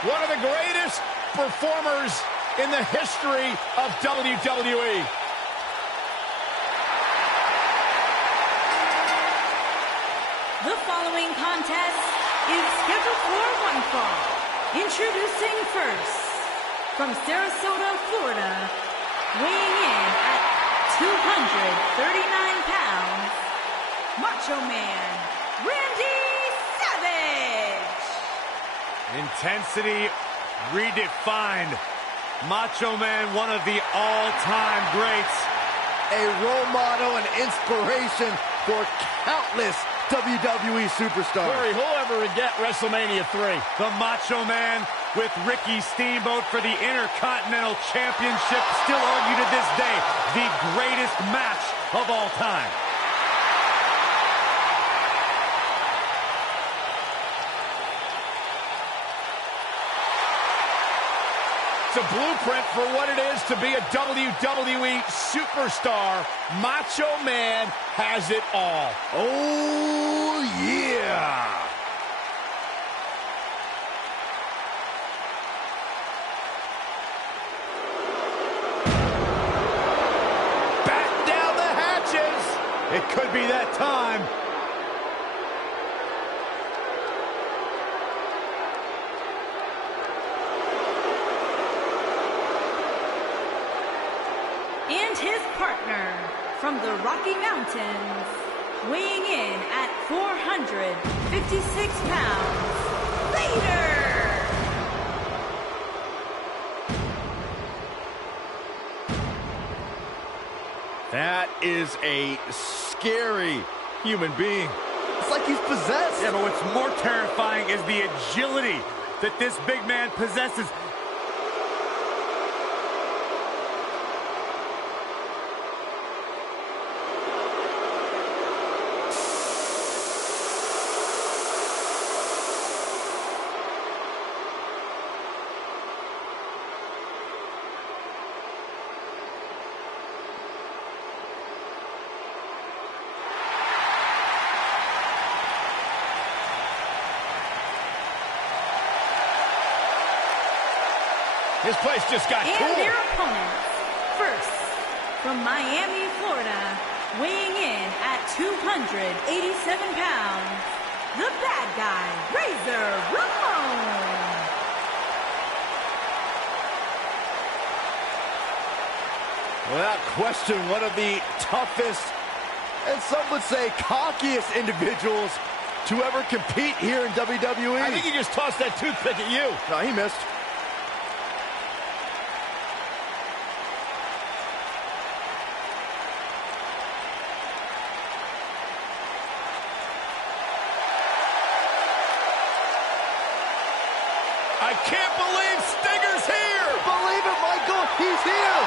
One of the greatest performers in the history of WWE. The following contest is scheduled for one fall. Introducing first, from Sarasota, Florida, weighing in at 239 pounds, Macho Man, Randy Savage. Intensity redefined. Macho Man, one of the all-time greats. A role model and inspiration for countless WWE superstars. Corey, who'll ever forget WrestleMania 3? The Macho Man with Ricky Steamboat for the Intercontinental Championship. Still argued to this day, the greatest match of all time. It's a blueprint for what it is to be a WWE superstar. Macho Man has it all. Oh, yeah. Batten down the hatches. It could be that time. And his partner from the Rocky Mountains, weighing in at 456 pounds, Vader! That is a scary human being. It's like he's possessed. Yeah, but what's more terrifying is the agility that this big man possesses. This place just got cool. And their opponents, first, from Miami, Florida, weighing in at 287 pounds, the bad guy, Razor Ramon. Without question, one of the toughest, and some would say cockiest individuals to ever compete here in WWE. I think he just tossed that toothpick at you. No, he missed. I can't believe Stinger's here! Believe it, Michael, he's here!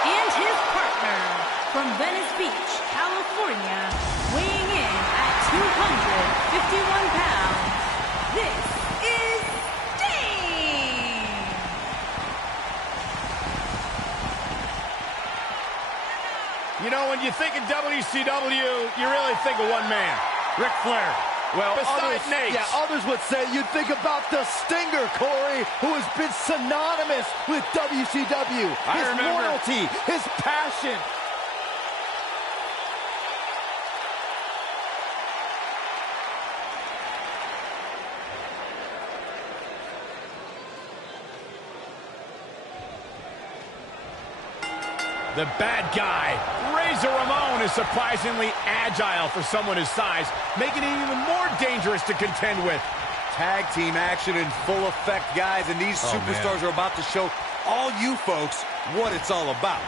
And his partner from Venice Beach, California, weighing in at 251 pounds, this is Sting! You know, when you think of WCW, you really think of one man. Ric Flair. Well, Besides Nate. others would say you'd think about the Stinger, Corey, who has been synonymous with WCW. I remember. Loyalty, his passion. The bad guy, Razor Ramon, is surprisingly agile for someone his size, making it even more dangerous to contend with. Tag team action in full effect, guys, and these superstars are about to show all you folks what it's all about.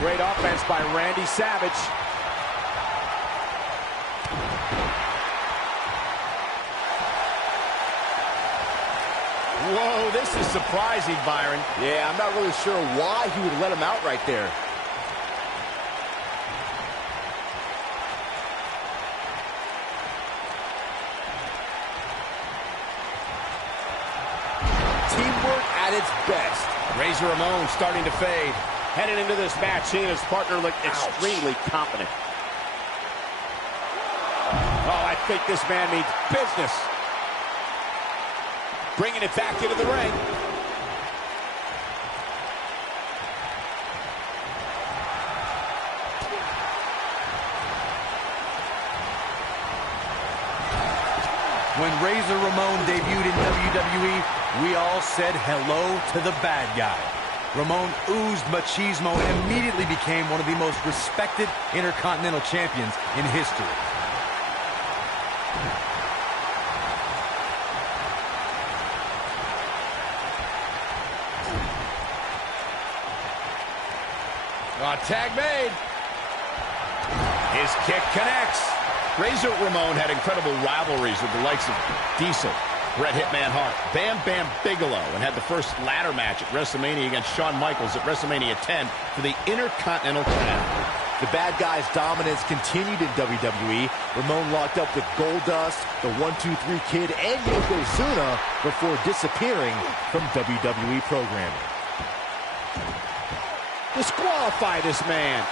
Great offense by Randy Savage. Whoa, this is surprising, Byron. Yeah, I'm not really sure why he would let him out right there. Teamwork at its best. Razor Ramon starting to fade. Heading into this match, he and his partner look extremely confident. Oh, I think this man means business. Bringing it back into the ring. When Razor Ramon debuted in WWE, we all said hello to the bad guy. Ramon oozed machismo and immediately became one of the most respected Intercontinental Champions in history. Tag made. His kick connects. Razor Ramon had incredible rivalries with the likes of Diesel, Bret Hitman Hart, Bam Bam Bigelow, and had the first ladder match at WrestleMania against Shawn Michaels at WrestleMania 10 for the Intercontinental title. The bad guy's dominance continued in WWE. Ramon locked up with Goldust, the 1-2-3 Kid, and Yokozuna before disappearing from WWE programming. Disqualify this man.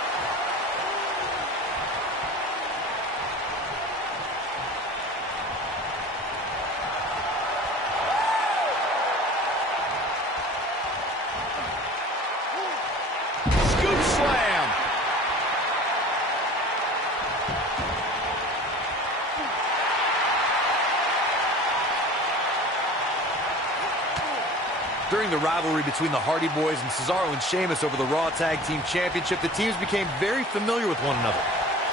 Scoop slam. During the rivalry between the Hardy Boys and Cesaro and Sheamus over the Raw Tag Team Championship, the teams became very familiar with one another.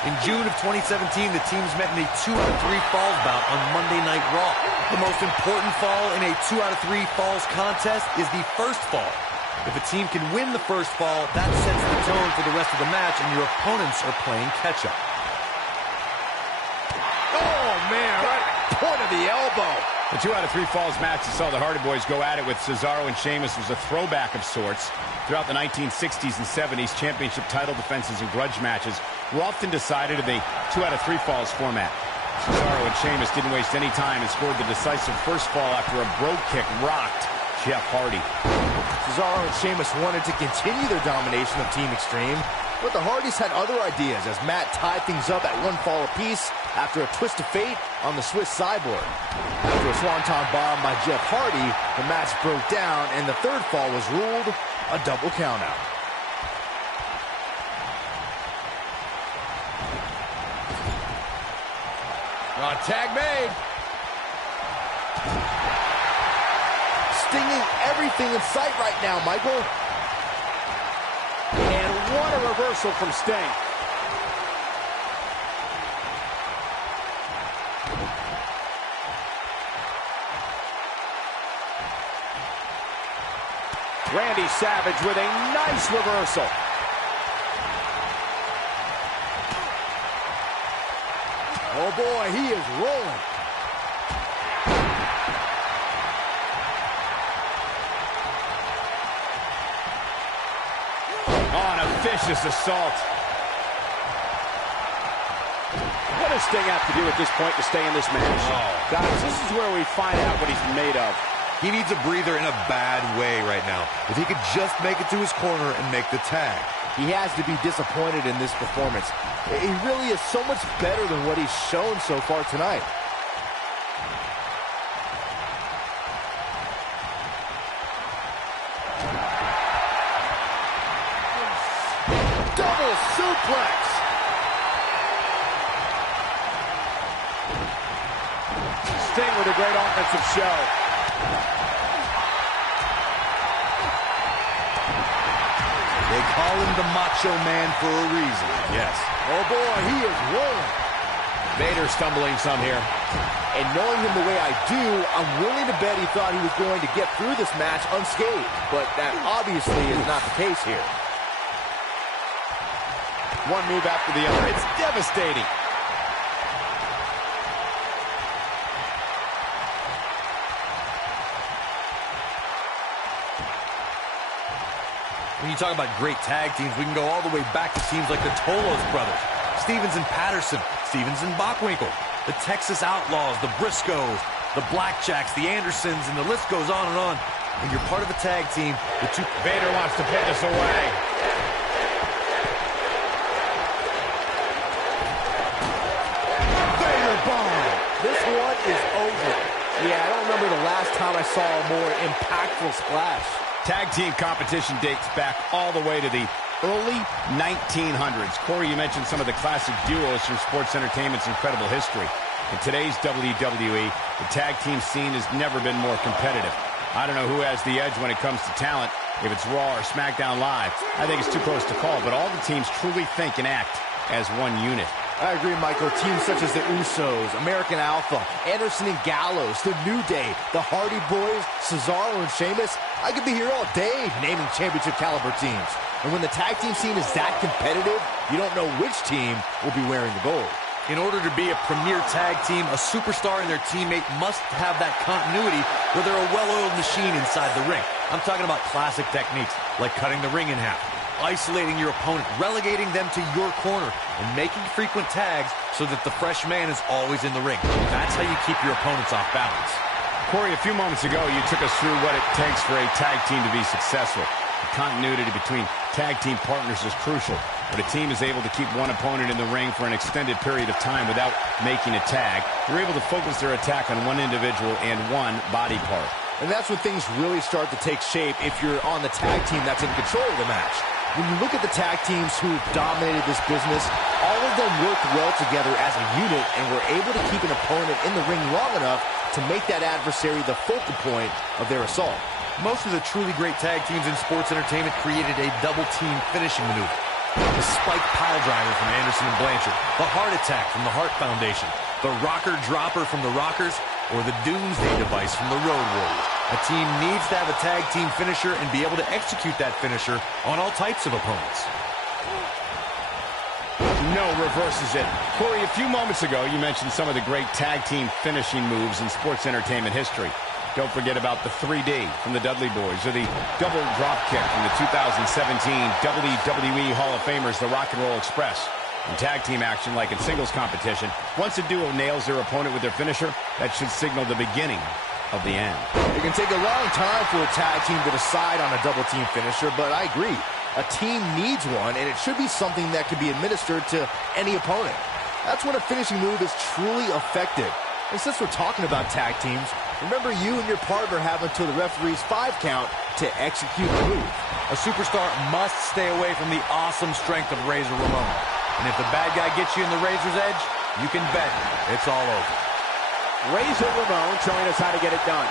In June of 2017, the teams met in a 2 out of 3 falls bout on Monday Night Raw. The most important fall in a 2 out of 3 falls contest is the first fall. If a team can win the first fall, that sets the tone for the rest of the match, and your opponents are playing catch-up. Oh, man, right at the point of the elbow. The 2 out of 3 falls match that saw the Hardy Boys go at it with Cesaro and Sheamus was a throwback of sorts. Throughout the 1960s and 70s, championship title defenses and grudge matches were often decided in the 2 out of 3 falls format. Cesaro and Sheamus didn't waste any time and scored the decisive first fall after a brogue kick rocked Jeff Hardy. Cesaro and Sheamus wanted to continue their domination of Team Extreme, but the Hardys had other ideas as Matt tied things up at 1 fall apiece after a twist of fate on the Swiss Cyborg. After a swanton bomb by Jeff Hardy, the match broke down and the third fall was ruled a double countout. Tag made. Stinging everything in sight right now, Michael. And what a reversal from Sting. Randy Savage with a nice reversal. Oh boy, he is rolling. On a vicious assault. What does Sting have to do at this point to stay in this match? Oh. Guys, this is where we find out what he's made of. He needs a breather in a bad way right now. If he could just make it to his corner and make the tag. He has to be disappointed in this performance. He really is so much better than what he's shown so far tonight. Double suplex! Sting with a great offensive show. They call him the Macho Man for a reason, yes. Oh boy, he is rolling. Vader stumbling some here. And knowing him the way I do, I'm willing to bet he thought he was going to get through this match unscathed. But that obviously is not the case here. One move after the other. It's devastating. When you talk about great tag teams, we can go all the way back to teams like the Tolos brothers, Stevens and Patterson, Stevens and Bockwinkel, the Texas Outlaws, the Briscoes, the Blackjacks, the Andersons, and the list goes on and on. When you're part of a tag team, the two... Vader wants to pin this away. is over. Yeah, I don't remember the last time I saw a more impactful splash. Tag team competition dates back all the way to the early 1900s. Corey, you mentioned some of the classic duos from sports entertainment's incredible history. In today's WWE, the tag team scene has never been more competitive. I don't know who has the edge when it comes to talent, if it's Raw or SmackDown Live. I think it's too close to call, but all the teams truly think and act as one unit. I agree, Michael. Teams such as the Usos, American Alpha, Anderson and Gallows, The New Day, the Hardy Boys, Cesaro and Sheamus. I could be here all day naming championship caliber teams. And when the tag team scene is that competitive, you don't know which team will be wearing the gold. In order to be a premier tag team, a superstar and their teammate must have that continuity where they're a well-oiled machine inside the ring. I'm talking about classic techniques like cutting the ring in half, isolating your opponent, relegating them to your corner, and making frequent tags so that the fresh man is always in the ring. That's how you keep your opponents off balance. Corey, a few moments ago, you took us through what it takes for a tag team to be successful. The continuity between tag team partners is crucial. But a team is able to keep one opponent in the ring for an extended period of time without making a tag. They're able to focus their attack on one individual and one body part. And that's when things really start to take shape if you're on the tag team that's in control of the match. When you look at the tag teams who've dominated this business, all of them worked well together as a unit and were able to keep an opponent in the ring long enough to make that adversary the focal point of their assault. Most of the truly great tag teams in sports entertainment created a double team finishing maneuver. The spike pile driver from Anderson and Blanchard, the heart attack from the Hart Foundation, the rocker dropper from the Rockers, or the doomsday device from the Road Warriors. A team needs to have a tag team finisher and be able to execute that finisher on all types of opponents. No reverses it. Corey, a few moments ago, you mentioned some of the great tag team finishing moves in sports entertainment history. Don't forget about the 3D from the Dudley Boys, or the double drop kick from the 2017 WWE Hall of Famers, the Rock and Roll Express. In tag team action, like in singles competition, once a duo nails their opponent with their finisher, that should signal the beginning of the end. It can take a long time for a tag team to decide on a double team finisher, but I agree. A team needs one, and it should be something that can be administered to any opponent. That's when a finishing move is truly effective. And since we're talking about tag teams, remember you and your partner have until the referee's 5 count to execute the move. A superstar must stay away from the awesome strength of Razor Ramon. And if the bad guy gets you in the razor's edge, you can bet it's all over. Razor Ramon showing us how to get it done.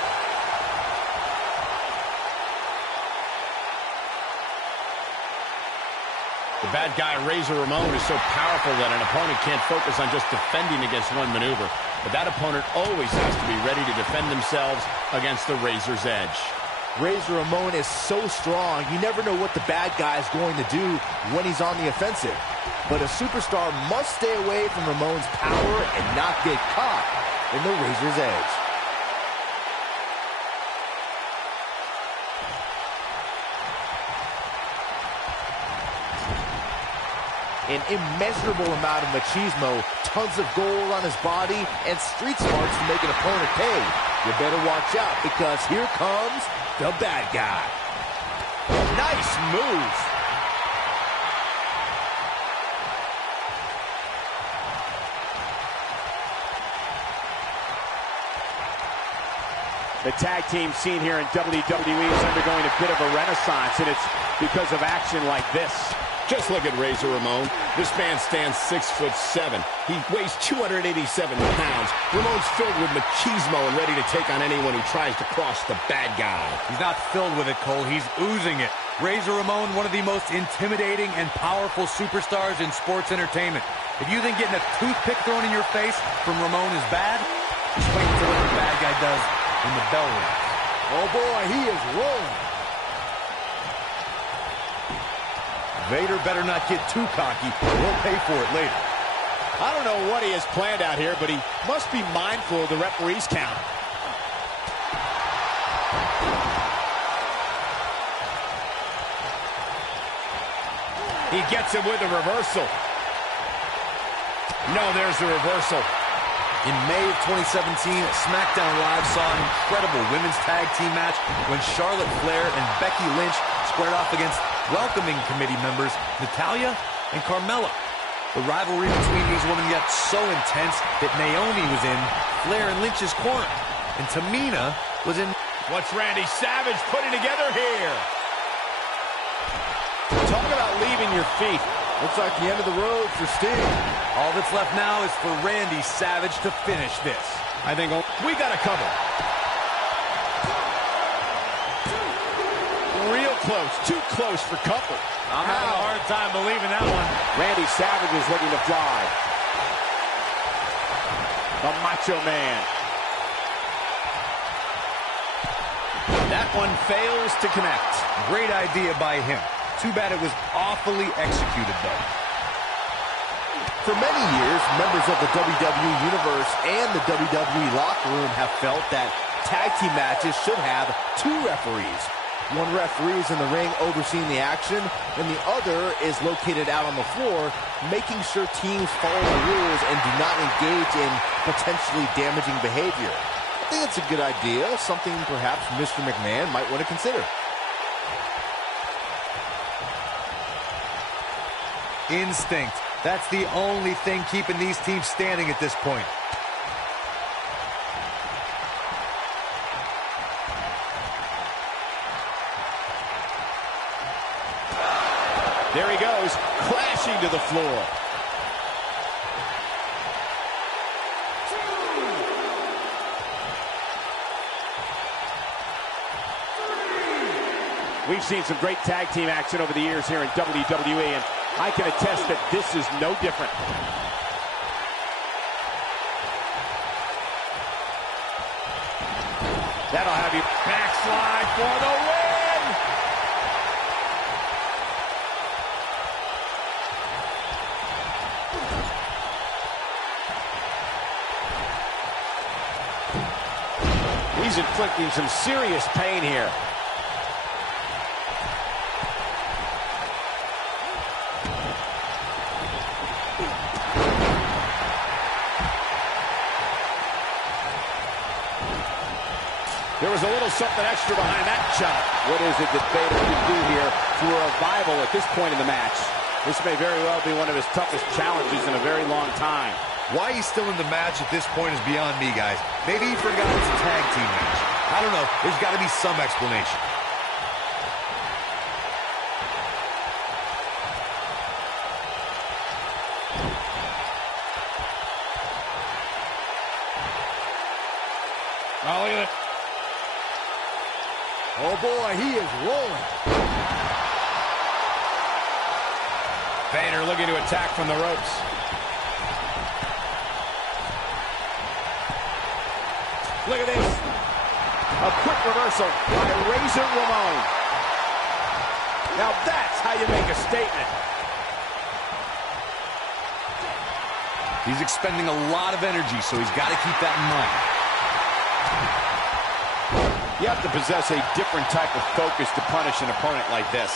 The bad guy, Razor Ramon, is so powerful that an opponent can't focus on just defending against one maneuver. But that opponent always has to be ready to defend themselves against the Razor's edge. Razor Ramon is so strong, you never know what the bad guy is going to do when he's on the offensive. But a superstar must stay away from Ramon's power and not get caught in the Razor's edge. An immeasurable amount of machismo, tons of gold on his body, and street smarts to make an opponent pay. You better watch out, because here comes the bad guy. Nice move. The tag team scene here in WWE is undergoing a bit of a renaissance, and it's because of action like this. Just look at Razor Ramon. This man stands 6'7". He weighs 287 pounds. Ramon's filled with machismo and ready to take on anyone who tries to cross the bad guy. He's not filled with it, Cole. He's oozing it. Razor Ramon, one of the most intimidating and powerful superstars in sports entertainment. If you think getting a toothpick thrown in your face from Ramon is bad, just wait until what the bad guy does when the bell rings. Oh boy, he is rolling. Vader better not get too cocky. He'll pay for it later. I don't know what he has planned out here, but he must be mindful of the referee's count. He gets it with a reversal. No, there's the reversal. In May of 2017, SmackDown Live saw an incredible women's tag team match when Charlotte Flair and Becky Lynch squared off against welcoming committee members Natalya and Carmella. The rivalry between these women got so intense that Naomi was in Flair and Lynch's corner, and Tamina was in... What's Randy Savage putting together here? Talk about leaving your feet. Looks like the end of the road for Sting. All that's left now is for Randy Savage to finish this. I think we got a cover. Real close, too close for cover. I'm having a hard time believing that one. Randy Savage is looking to fly. The Macho Man. That one fails to connect. Great idea by him. Too bad it was awfully executed, though. For many years, members of the WWE Universe and the WWE locker room have felt that tag team matches should have two referees. One referee is in the ring overseeing the action, and the other is located out on the floor, making sure teams follow the rules and do not engage in potentially damaging behavior. I think it's a good idea, something perhaps Mr. McMahon might want to consider. Instinct. That's the only thing keeping these teams standing at this point. There he goes, crashing to the floor. We've seen some great tag team action over the years here in WWE, and I can attest that this is no different. That'll have you Backslide for the win! He's inflicting some serious pain here. There was a little something extra behind that chop. What is it that Vader can do here to a revival at this point in the match? This may very well be one of his toughest challenges in a very long time. Why he's still in the match at this point is beyond me, guys. Maybe he forgot it's a tag team match. I don't know. There's got to be some explanation. Oh, look at it. Oh boy, he is rolling. Vader looking to attack from the ropes. Look at this. A quick reversal by Razor Ramon. Now that's how you make a statement. He's expending a lot of energy, so he's got to keep that in mind. You have to possess a different type of focus to punish an opponent like this.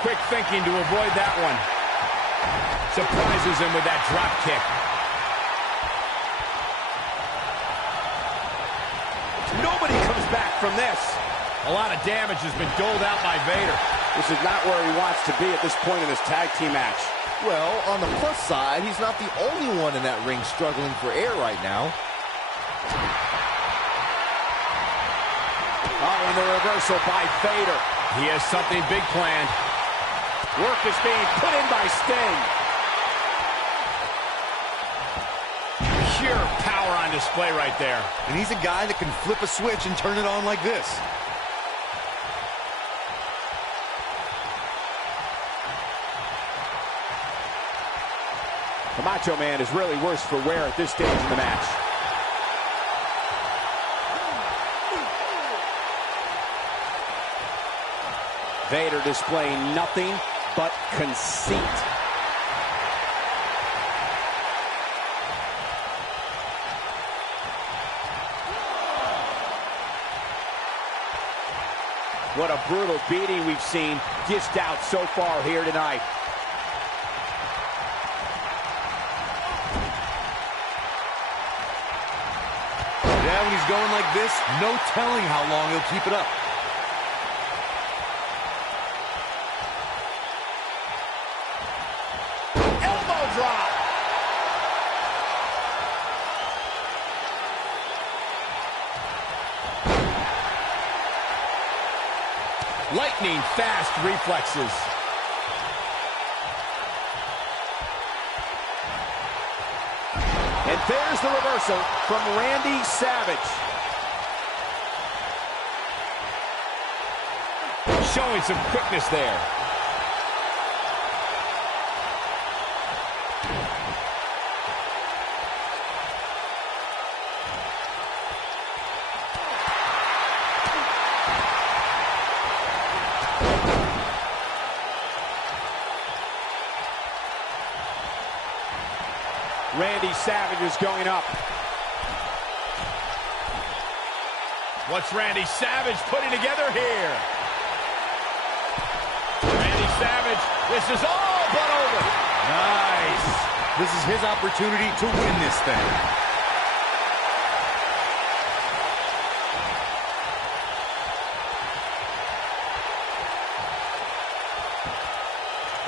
Quick thinking to avoid that one. Surprises him with that drop kick. Nobody comes back from this. A lot of damage has been doled out by Vader. This is not where he wants to be at this point in this tag team match. Well, on the plus side, he's not the only one in that ring struggling for air right now. Oh, and the reversal by Vader. He has something big planned. Work is being put in by Sting. Pure power on display right there. And he's a guy that can flip a switch and turn it on like this. The Macho Man is really worse for wear at this stage in the match. Vader displaying nothing but conceit. What a brutal beating we've seen dished out so far here tonight. Yeah, when he's going like this, no telling how long he'll keep it up. lightning fast reflexes. And there's the reversal from Randy Savage. Showing some quickness there. Randy Savage is going up. What's Randy Savage putting together here? Randy Savage, this is all but over. Nice. This is his opportunity to win this thing.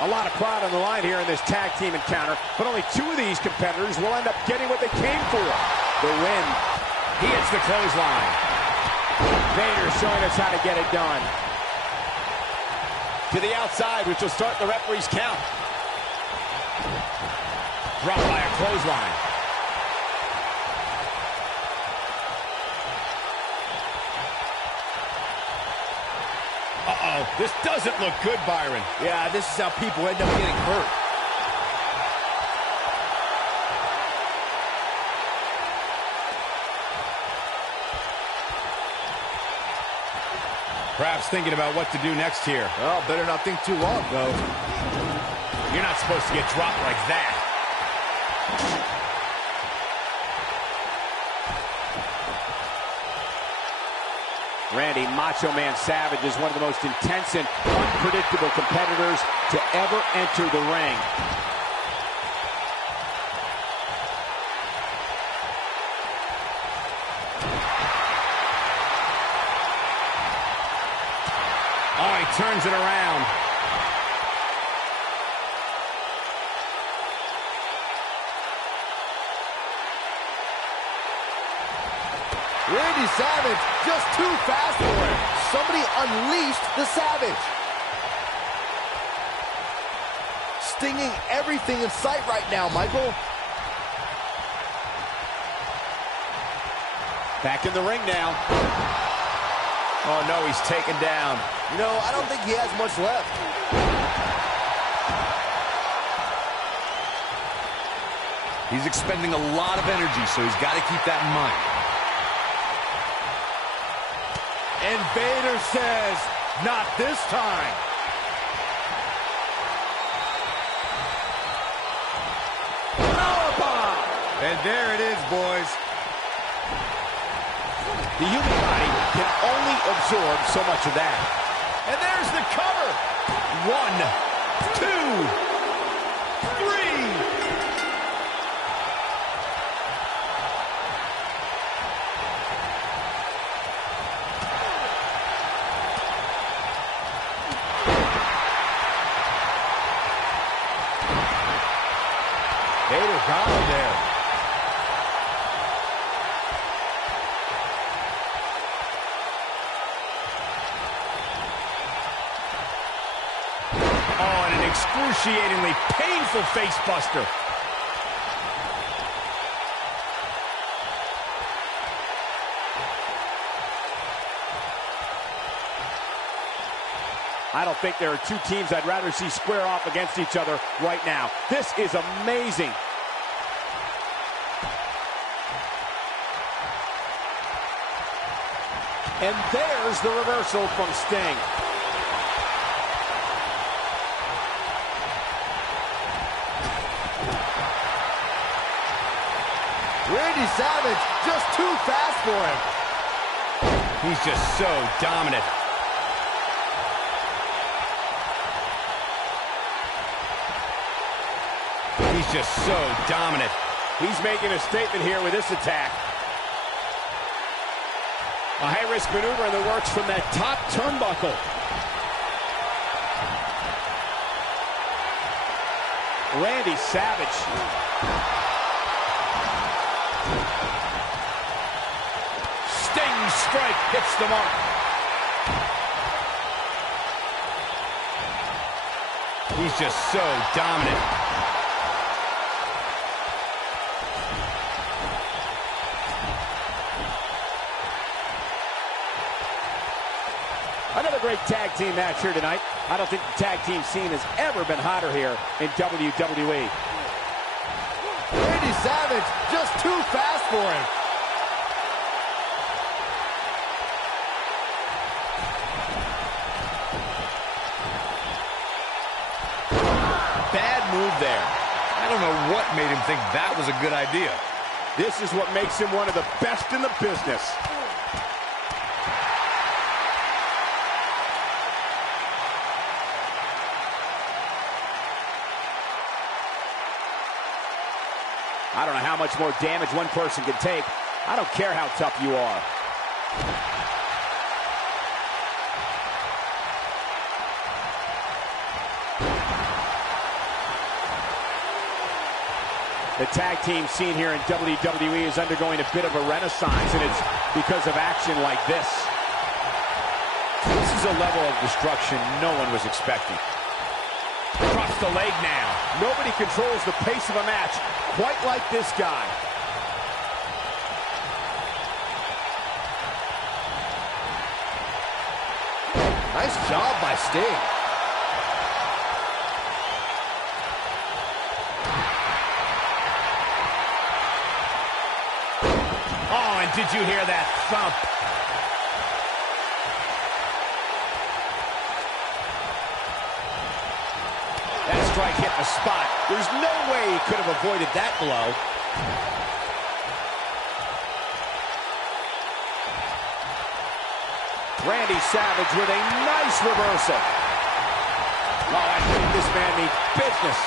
A lot of pride on the line here in this tag team encounter, but only two of these competitors will end up getting what they came for, the win. He hits the clothesline. Vader showing us how to get it done. To the outside, which will start the referee's count. Dropped by a clothesline. Uh-oh, this doesn't look good, Byron. Yeah, this is how people end up getting hurt. Perhaps thinking about what to do next here. Well, better not think too long, though. You're not supposed to get dropped like that. Randy Macho Man Savage is one of the most intense and unpredictable competitors to ever enter the ring. Oh, he turns it around. Randy Savage just too fast for him. Somebody unleashed the Savage. Stinging everything in sight right now, Michael. Back in the ring now. Oh, no, he's taken down. You know, I don't think he has much left. He's expending a lot of energy, so he's got to keep that in mind. And Vader says, not this time. Powerbomb! And there it is, boys. The human body can only absorb so much of that. And there's the cover. 1, 2, 3. Vader got him there. Oh, and an excruciatingly painful face buster. I don't think there are two teams I'd rather see square off against each other right now. This is amazing. And there's the reversal from Sting. Randy Savage just too fast for him. He's just so dominant. He's just so dominant. He's making a statement here with this attack. A high-risk maneuver in the works from that top turnbuckle. Randy Savage. Sting strike hits the mark. He's just so dominant. Another great tag team match here tonight. I don't think the tag team scene has ever been hotter here in WWE. Randy Savage just too fast for him. Bad move there. I don't know what made him think that was a good idea. This is what makes him one of the best in the business. I don't know how much more damage one person can take. I don't care how tough you are. The tag team scene here in WWE is undergoing a bit of a renaissance, and it's because of action like this. This is a level of destruction no one was expecting. Across the leg now. Nobody controls the pace of a match quite like this guy. Nice job by Sting. Oh, and did you hear that thump? That strike hit the spot. There's no way he could have avoided that blow. Randy Savage with a nice reversal. Oh, I think this man means business.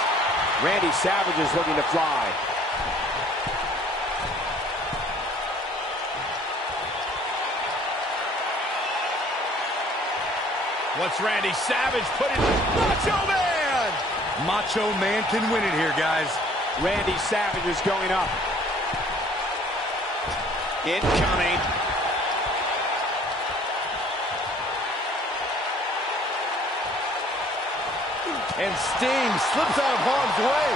Randy Savage is looking to fly. What's Randy Savage putting? Macho Man! Macho Man can win it here, guys. Randy Savage is going up. Incoming. And Sting slips out of harm's way.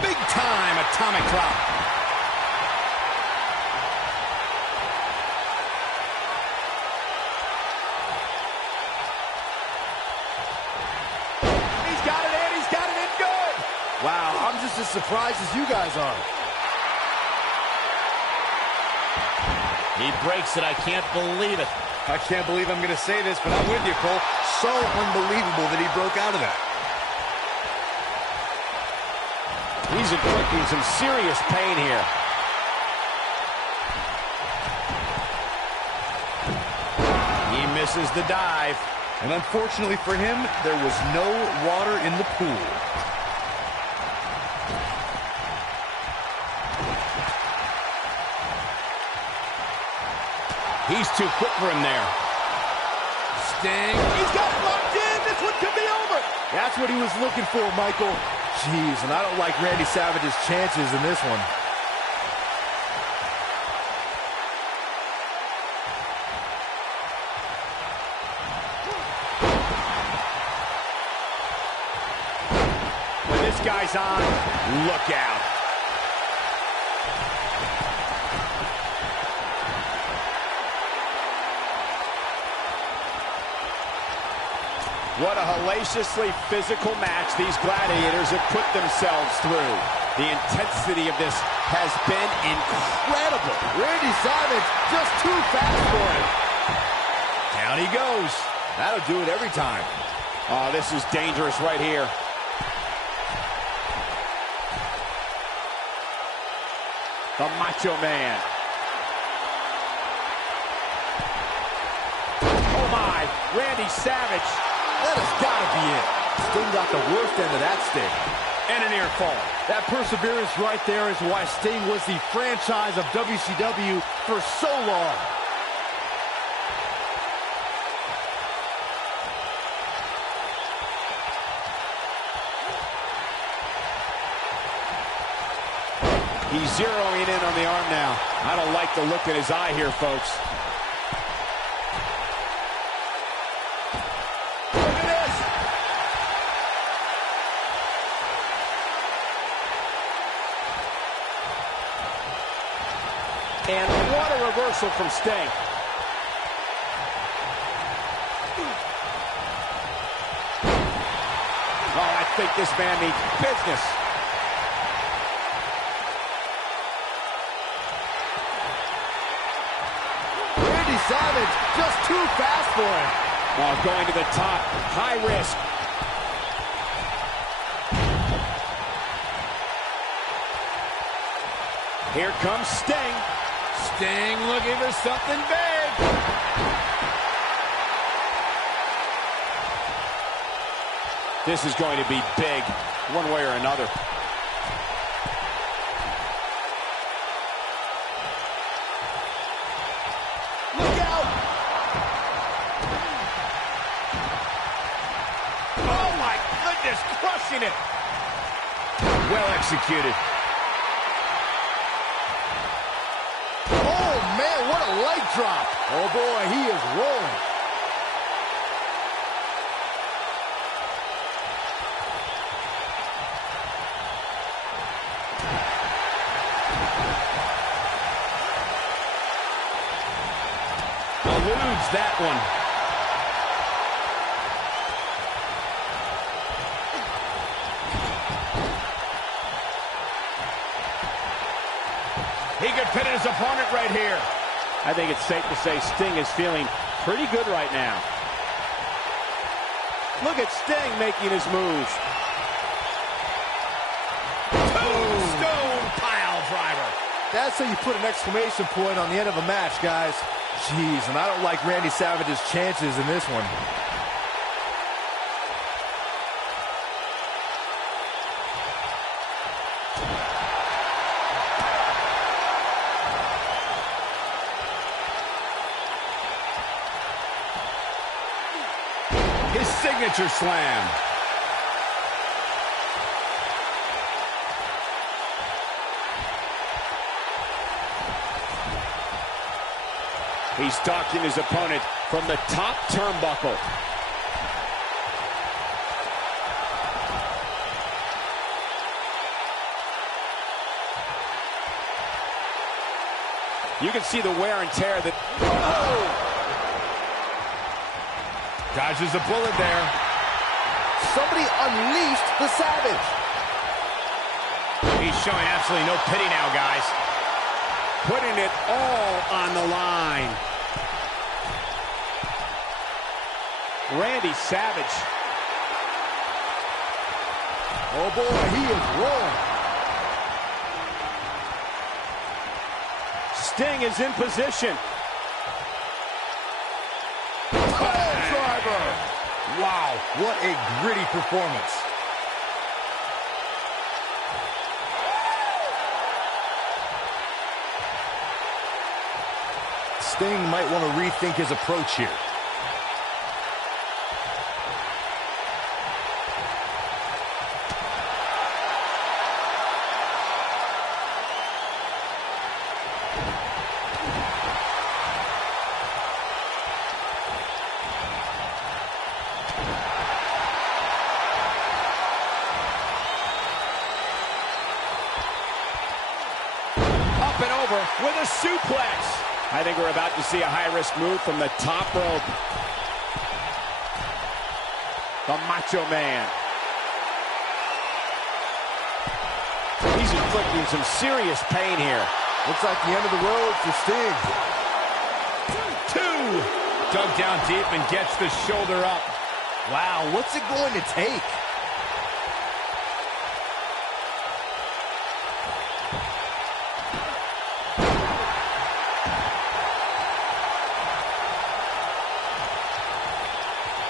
Big time atomic drop. He's got it in, he's got it in good. Wow, I'm just as surprised as you guys are. He breaks it. I can't believe it. I can't believe I'm going to say this, but I'm with you, Cole. So unbelievable that he broke out of that. He's inflicting some serious pain here. He misses the dive. And unfortunately for him, there was no water in the pool. He's too quick for him there. Sting. He's got it locked in. This one could be over. That's what he was looking for, Michael. Jeez, and I don't like Randy Savage's chances in this one. When this guy's on, look out. What a hellaciously physical match these gladiators have put themselves through. The intensity of this has been incredible. Randy Savage just too fast for him. Down he goes. That'll do it every time. Oh, this is dangerous right here. The Macho Man. Oh my, Randy Savage. That has got to be it. Sting got the worst end of that stick. And a near fall. That perseverance right there is why Sting was the franchise of WCW for so long. He's zeroing in on the arm now. I don't like the look in his eye here, folks. reversal from Sting. Oh, I think this man means business. Randy Savage just too fast for him. Oh, going to the top. High risk. Here comes Sting. Sting looking for something big. This is going to be big, one way or another. Look out! Oh, my goodness, crushing it. Well executed. Oh, man, what a leg drop. Oh, boy, he is rolling. Eludes that one. He could pin his opponent right here. I think it's safe to say Sting is feeling pretty good right now. Look at Sting making his moves. Tombstone pile driver. That's how you put an exclamation point on the end of a match, guys. Jeez, and I don't like Randy Savage's chances in this one. His signature slam. He's stalking his opponent from the top turnbuckle. You can see the wear and tear that... Oh! Dodges a bullet there. Somebody unleashed the Savage. He's showing absolutely no pity now, guys. Putting it all on the line. Randy Savage. Oh, boy, he is rolling. Sting is in position. Pile driver. Wow, what a gritty performance. Sting might want to rethink his approach here. Up and over with a suplex. I think we're about to see a high-risk move from the top rope. The Macho Man. He's inflicting some serious pain here. Looks like the end of the road for Sting. Two. Dug down deep and gets the shoulder up. Wow, what's it going to take?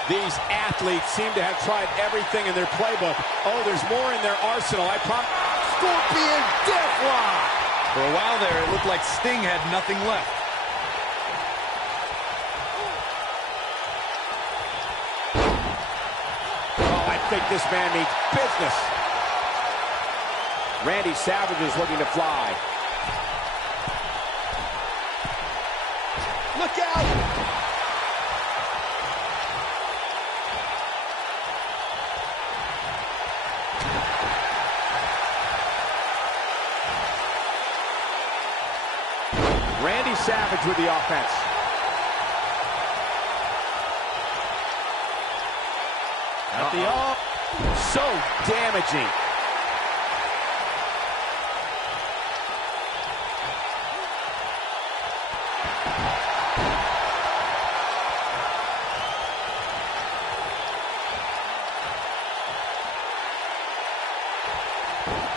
These athletes seem to have tried everything in their playbook. Oh, there's more in their arsenal. I promise. Scorpion Deathlock. For a while there, it looked like Sting had nothing left. Oh, I think this man means business. Randy Savage is looking to fly. Look out! Randy Savage with the offense. At the arm. So damaging.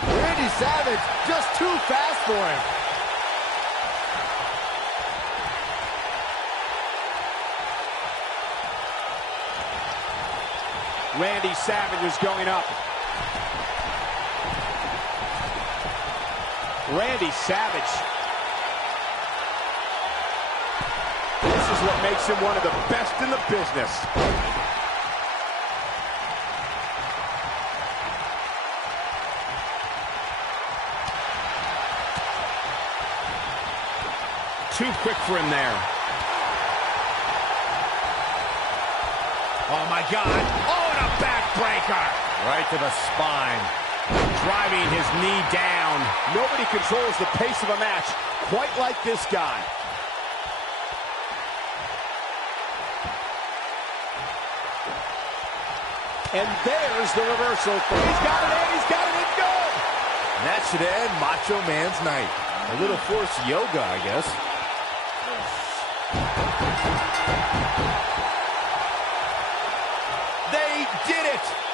Randy Savage just too fast for him. Randy Savage is going up. Randy Savage. This is what makes him one of the best in the business. Too quick for him there. Oh, my God. Oh, and a backbreaker. Right to the spine. Driving his knee down. Nobody controls the pace of a match quite like this guy. And there's the reversal. He's got it in, he's got it in, go! And that should end Macho Man's night. A little forced yoga, I guess. They did it!